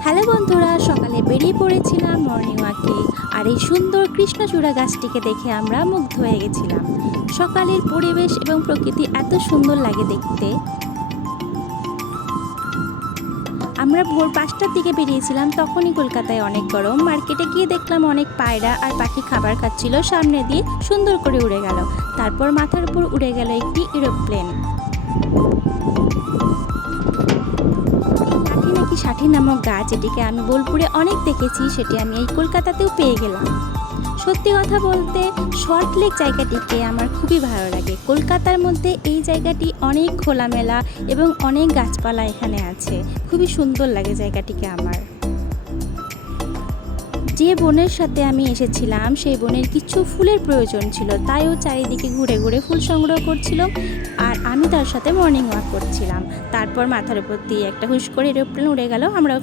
Hello বন্ধুরা, সকালে বেরিয়ে পড়েছিলাম মর্নিং ওয়াকে। আর এই সুন্দর কৃষ্ণচূড়া গাছটিকে দেখে আমরা মুগ্ধ হয়ে গেছিলাম। সকালের পরিবেশ এবং প্রকৃতি এত সুন্দর লাগে দেখতে। আমরা ভোর 5টার দিকে বেরিয়েছিলাম, তখনই কলকাতায় অনেক গরম। মার্কেটে গিয়ে দেখলাম অনেক পায়রা আর পাখি খাবার খাচ্ছিল, সামনে দিয়ে সুন্দর করে উড়ে গেল। তারপর মাথার উপর উড়ে গেল একটি এরোপ্লেন। ষাঠি নামক গাছ, এটিকে আমি বোলপুরে অনেক দেখেছি, সেটি আমি এই কলকাতাতেও পেয়ে গেলাম। সত্যি কথা বলতে সল্টলেক জায়গাটিকে আমার খুবই ভালো লাগে। কলকাতার মধ্যে এই জায়গাটি অনেক খোলামেলা এবং অনেক গাছপালা এখানে আছে। খুবই সুন্দর লাগে জায়গাটিকে আমার। যে বোনের সাথে আমি এসেছিলাম সেই বোনের কিছু ফুলের প্রয়োজন ছিল, তাই ও চারিদিকে ঘুরে ঘুরে ফুল সংগ্রহ করছিল আর আমি তার সাথে মর্নিং ওয়াক করছিলাম। তারপর মাথার উপর দিয়ে একটা হুশ করে এরোপ্লেন উড়ে গেল। আমরাও